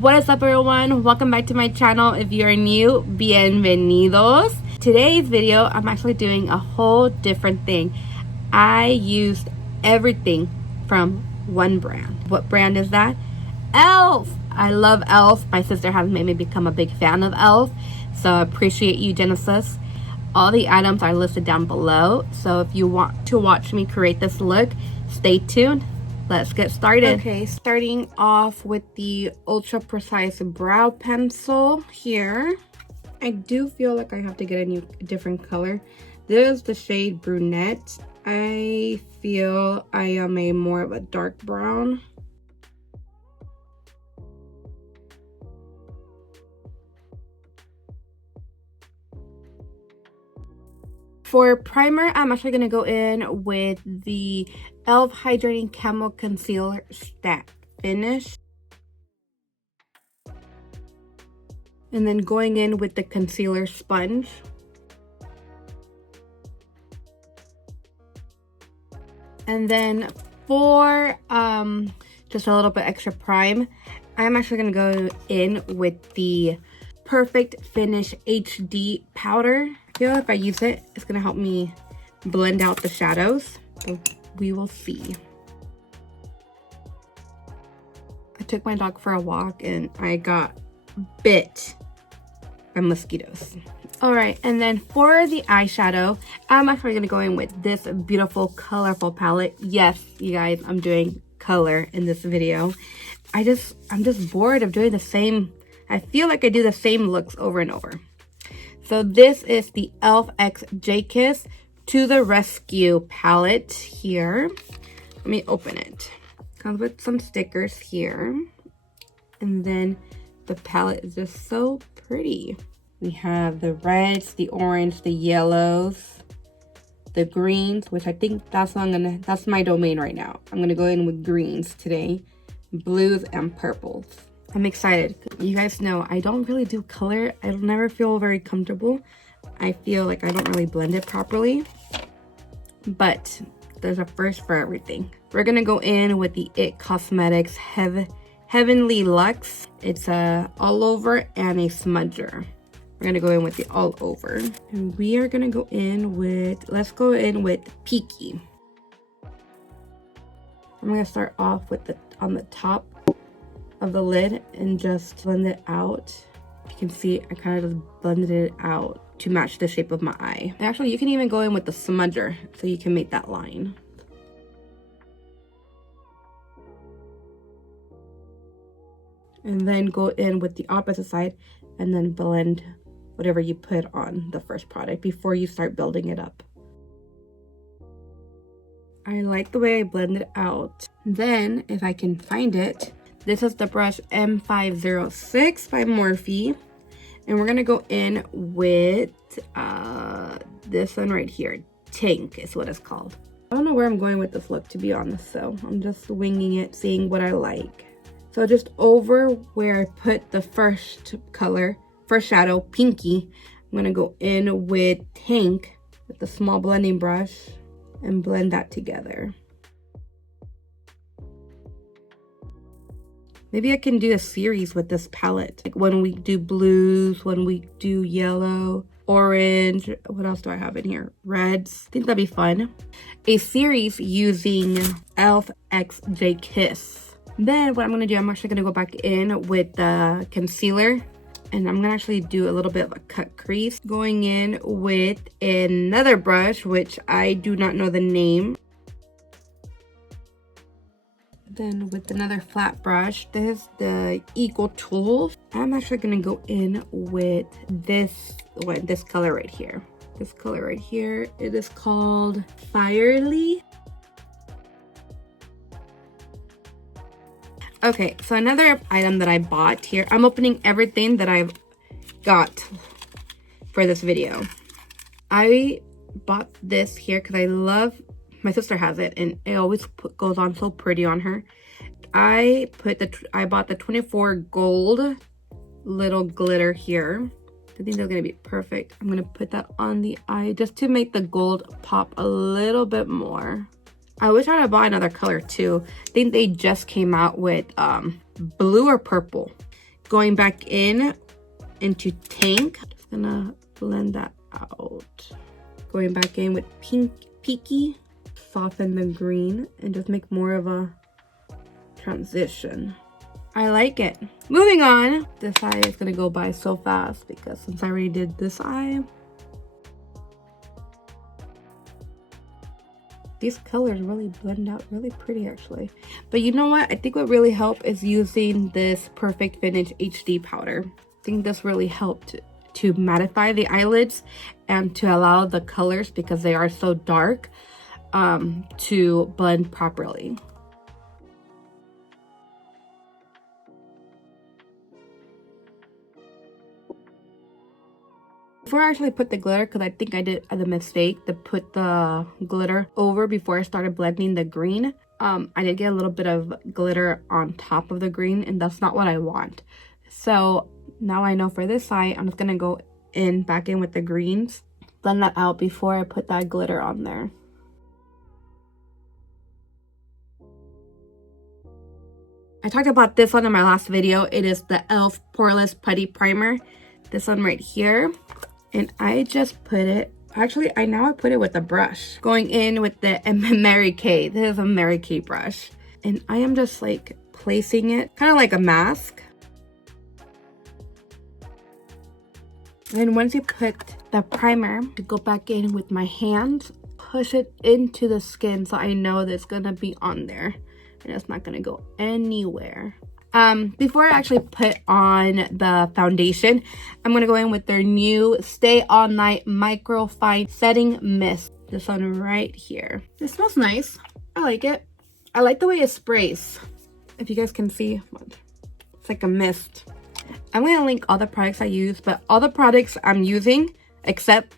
What is up, everyone? Welcome back to my channel. If you are new, bienvenidos. Today's video, I'm actually doing a whole different thing. I used everything from one brand. What brand is that? E.L.F. I love E.L.F. My sister has made me become a big fan of E.L.F. So I appreciate you, Genesis. All the items are listed down below. So if you want to watch me create this look, stay tuned. Let's get started. Okay, starting off with the Ultra Precise Brow Pencil here. I do feel like I have to get a different color. This is the shade Brunette. I feel I am more of a dark brown. For primer, I'm actually going to go in with the E.L.F. Hydrating Camo Concealer Stack Finish. And then going in with the concealer sponge. And then for just a little bit extra prime, I'm actually going to go in with the Perfect Finish HD powder. I feel if I use it, it's going to help me blend out the shadows. So we will see. I took my dog for a walk and I got bit by mosquitoes. Alright, and then for the eyeshadow, I'm actually going to go in with this beautiful, colorful palette. Yes, you guys, I'm doing color in this video. I'm just bored of doing the same. I feel like I do the same looks over and over. So this is the E.L.F. X JKissa To The Rescue palette here. Let me open it. Comes with some stickers here. And then the palette is just so pretty. We have the reds, the orange, the yellows, the greens, which I think that's my domain right now. I'm gonna go in with greens today, blues and purples. I'm excited. You guys know I don't really do color. I never feel very comfortable. I feel like I don't really blend it properly. But there's a first for everything. We're gonna go in with the IT Cosmetics Heavenly Luxe. It's a all over and a smudger. We're gonna go in with the all over. And we are gonna go in with, let's go in with Peaky. I'm gonna start off with on the top of the lid and just blend it out. You can see I kind of just blended it out to match the shape of my eye. Actually, you can even go in with the smudger so you can make that line. And then go in with the opposite side and then blend whatever you put on the first product before you start building it up. I like the way I blend it out. Then, if I can find it, this is the brush M506 by Morphe. And we're going to go in with this one right here. Tank is what it's called. I don't know where I'm going with this look, to be honest. So I'm just winging it, seeing what I like. So just over where I put the first color, first shadow, Pinky, I'm going to go in with Tank with the small blending brush and blend that together. Maybe I can do a series with this palette. Like when we do blues, when we do yellow, orange, what else do I have in here? Reds. I think that'd be fun. A series using E.L.F. X JKissa. Then what I'm going to do, I'm actually going to go back in with the concealer. And I'm going to actually do a little bit of a cut crease. Going in with another brush, which I do not know the name. Then with another flat brush, this is the Equal Tools. I'm actually going to go in with this color right here. This color right here. It is called SRSLY. Okay, so another item that I bought here. I'm opening everything that I've got for this video. I bought this here because I love, my sister has it and it always goes on so pretty on her. I bought the 24 gold little glitter here. I think they're gonna be perfect. I'm gonna put that on the eye just to make the gold pop a little bit more. I wish I had bought another color too. I think they just came out with blue or purple. Going back in into Tank. Just gonna blend that out. Going back in with Peaky. Soften the green and just make more of a transition. I like it. Moving on. This eye is gonna go by so fast because since I already did this eye, these colors really blend out really pretty actually. But you know what? I think what really helped is using this Perfect Finish HD powder. I think this really helped to mattify the eyelids and to allow the colors, because they are so dark, to blend properly. Before I actually put the glitter, because I think I did the mistake to put the glitter over before I started blending the green, I did get a little bit of glitter on top of the green, and that's not what I want. So now I know for this eye, I'm just going to go back in with the greens, blend that out before I put that glitter on there. I talked about this one in my last video. It is the E.L.F. Poreless Putty Primer. This one right here. And I just put it, actually I put it with a brush. Going in with the Mary Kay. This is a Mary Kay brush. And I am just like placing it, kind of like a mask. And once you put the primer, to go back in with my hands, push it into the skin so I know that it's gonna be on there. And it's not gonna go anywhere. Before I actually put on the foundation, I'm gonna go in with their new Stay All Night Micro Fine Setting Mist. This one right here. It smells nice. I like it. I like the way it sprays. If you guys can see, it's like a mist. I'm gonna link all the products I use, but all the products I'm using, except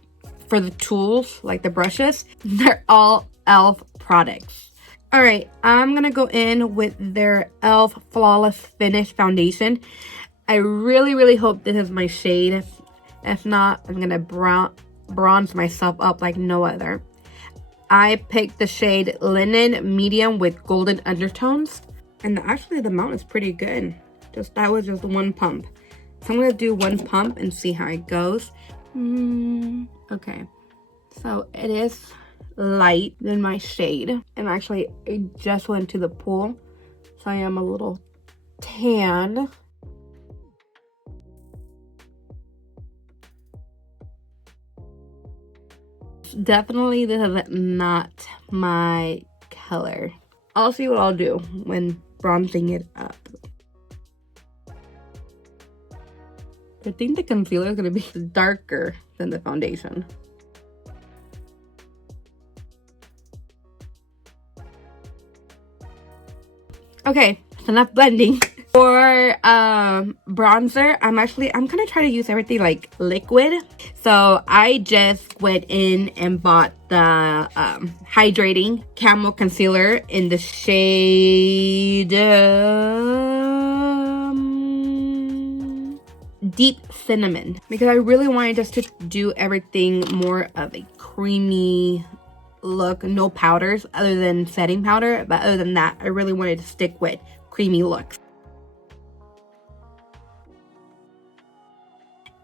for the tools, like the brushes, they're all E.L.F. products. All right, I'm gonna go in with their E.L.F. Flawless Finish Foundation. I really hope this is my shade. If not, I'm gonna bronze myself up like no other. I picked the shade Linen Medium with golden undertones. And actually the amount is pretty good. That was just one pump. So I'm gonna do one pump and see how it goes. Okay, so it is light than my shade, and actually I just went to the pool, so I am a little tan. Definitely this is not my color. I'll see what I'll do when bronzing it up. I think the concealer is going to be darker than the foundation. Okay, enough blending. For bronzer, I'm gonna try to use everything like liquid. So I just went in and bought the Hydrating Camo Concealer in the shade Deep Cinnamon, because I really wanted just to do everything more of a creamy look. No powders other than setting powder, but other than that, I really wanted to stick with creamy looks.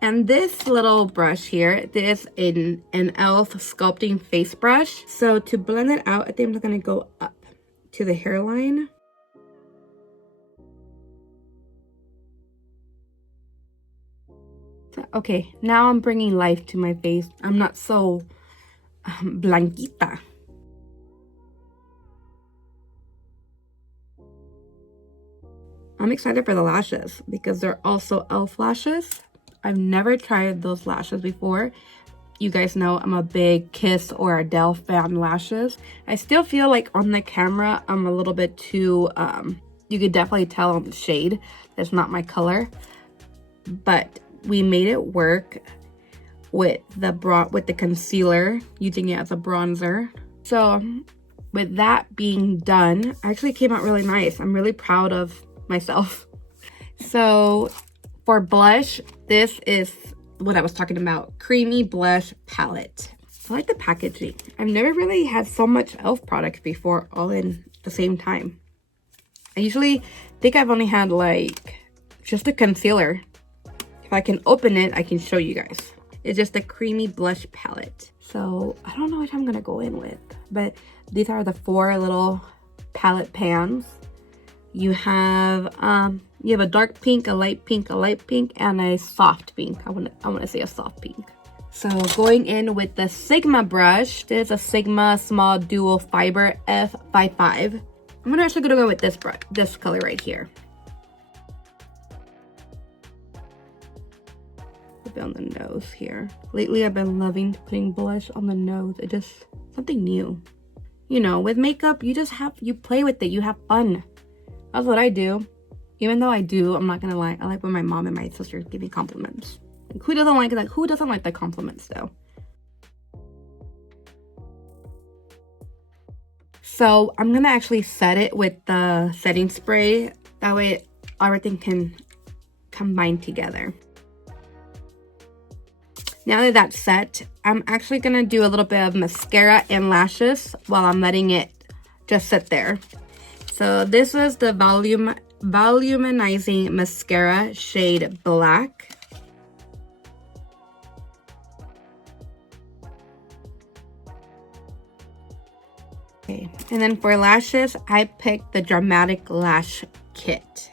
And this little brush here, this is an E.L.F. Sculpting Face Brush. So to blend it out, I think I'm just gonna go up to the hairline. So, okay, now I'm bringing life to my face. I'm not so blanquita. I'm excited for the lashes because they're also E.L.F. lashes. I've never tried those lashes before. You guys know I'm a big Kiss or Adele fan lashes. I still feel like on the camera I'm a little bit too, you could definitely tell on the shade. That's not my color. But we made it work with the concealer, using it as a bronzer. So with that being done, I actually came out really nice. I'm really proud of myself. So for blush, this is what I was talking about, creamy blush palette. I like the packaging. I've never really had so much E.L.F. products before all in the same time. I usually think I've only had like just a concealer. If I can open it, I can show you guys. It's just a creamy blush palette. So I don't know which I'm gonna go in with, but these are the 4 little palette pans. You have a dark pink, a light pink, and a soft pink. I wanna say a soft pink. So going in with the Sigma brush, this is a Sigma Small Dual Fiber F55. I'm actually gonna go with this brush, this color right here. On the nose here. Lately I've been loving putting blush on the nose. It just something new. You know, with makeup you play with it, you have fun. That's what I do. Even though I'm not gonna lie, I like when my mom and my sisters give me compliments. Like, who doesn't like the compliments though? So I'm gonna actually set it with the setting spray. That way everything can combine together. Now that that's set, I'm actually gonna do a little bit of mascara and lashes while I'm letting it just sit there. So this is the Volumizing Mascara shade Black. Okay, and then for lashes, I picked the Dramatic Lash Kit.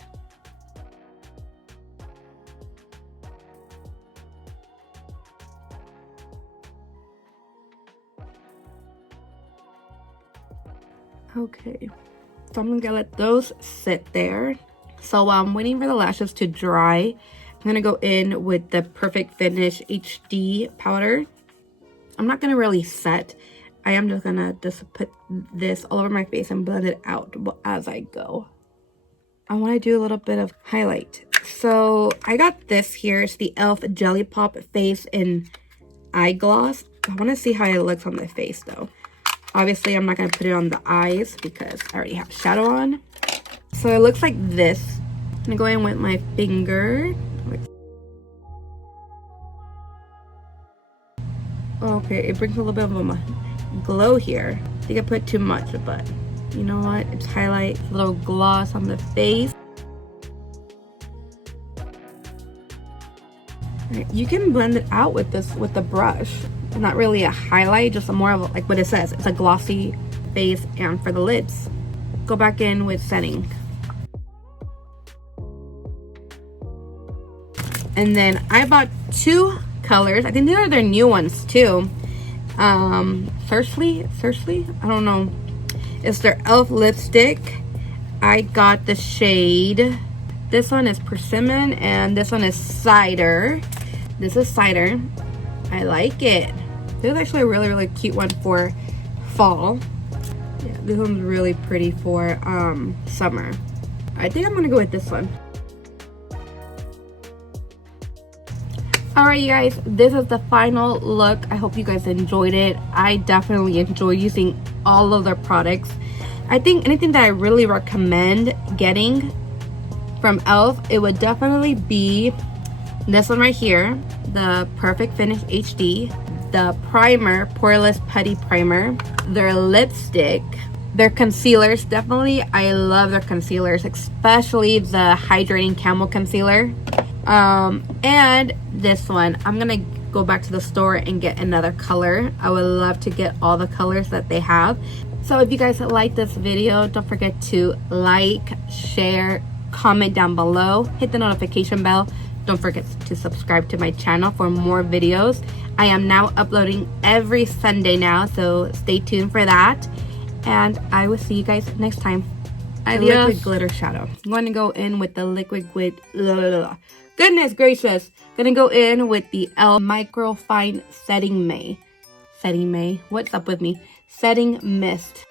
Okay, so I'm gonna let those sit there. So while I'm waiting for the lashes to dry, I'm gonna go in with the Perfect Finish HD powder. I'm not gonna really set. I am just gonna put this all over my face and blend it out as I go. I wanna do a little bit of highlight. So I got this here. It's the E.L.F. Jelly Pop Face and Eye Gloss. I wanna see how it looks on the face though. Obviously, I'm not going to put it on the eyes because I already have shadow on. So it looks like this. I'm going to go in with my finger. Okay, it brings a little bit of a glow here. I think I put too much, but you know what? It's highlight, a little gloss on the face. Right, you can blend it out with the brush. Not really a highlight, just more of like what it says. It's a glossy face. And for the lids, go back in with setting. And then I bought 2 colors. I think these are their new ones too. SRSLY, I don't know. It's their E.L.F. lipstick. I got the shade. This one is Persimmon and this one is Cider. This is Cider. I like it. This is actually a really cute one for fall. Yeah, this one's really pretty for summer. I think I'm gonna go with this one. Alright you guys, this is the final look. I hope you guys enjoyed it. I definitely enjoy using all of their products. I think anything that I really recommend getting from E.L.F, it would definitely be this one right here, the Perfect Finish HD, the primer, Poreless Putty primer, their lipstick, their concealers. Definitely, I love their concealers, especially the Hydrating Camo concealer. And this one, I'm gonna go back to the store and get another color. I would love to get all the colors that they have. So if you guys like this video, don't forget to like, share, comment down below, hit the notification bell. Don't forget to subscribe to my channel for more videos. I am now uploading every Sunday now, so stay tuned for that. And I will see you guys next time. Adios. Liquid glitter shadow. I'm going to go in with the liquid goodness gracious. Gonna go in with the E.L.F. Micro Fine Setting May. What's up with me? Setting Mist.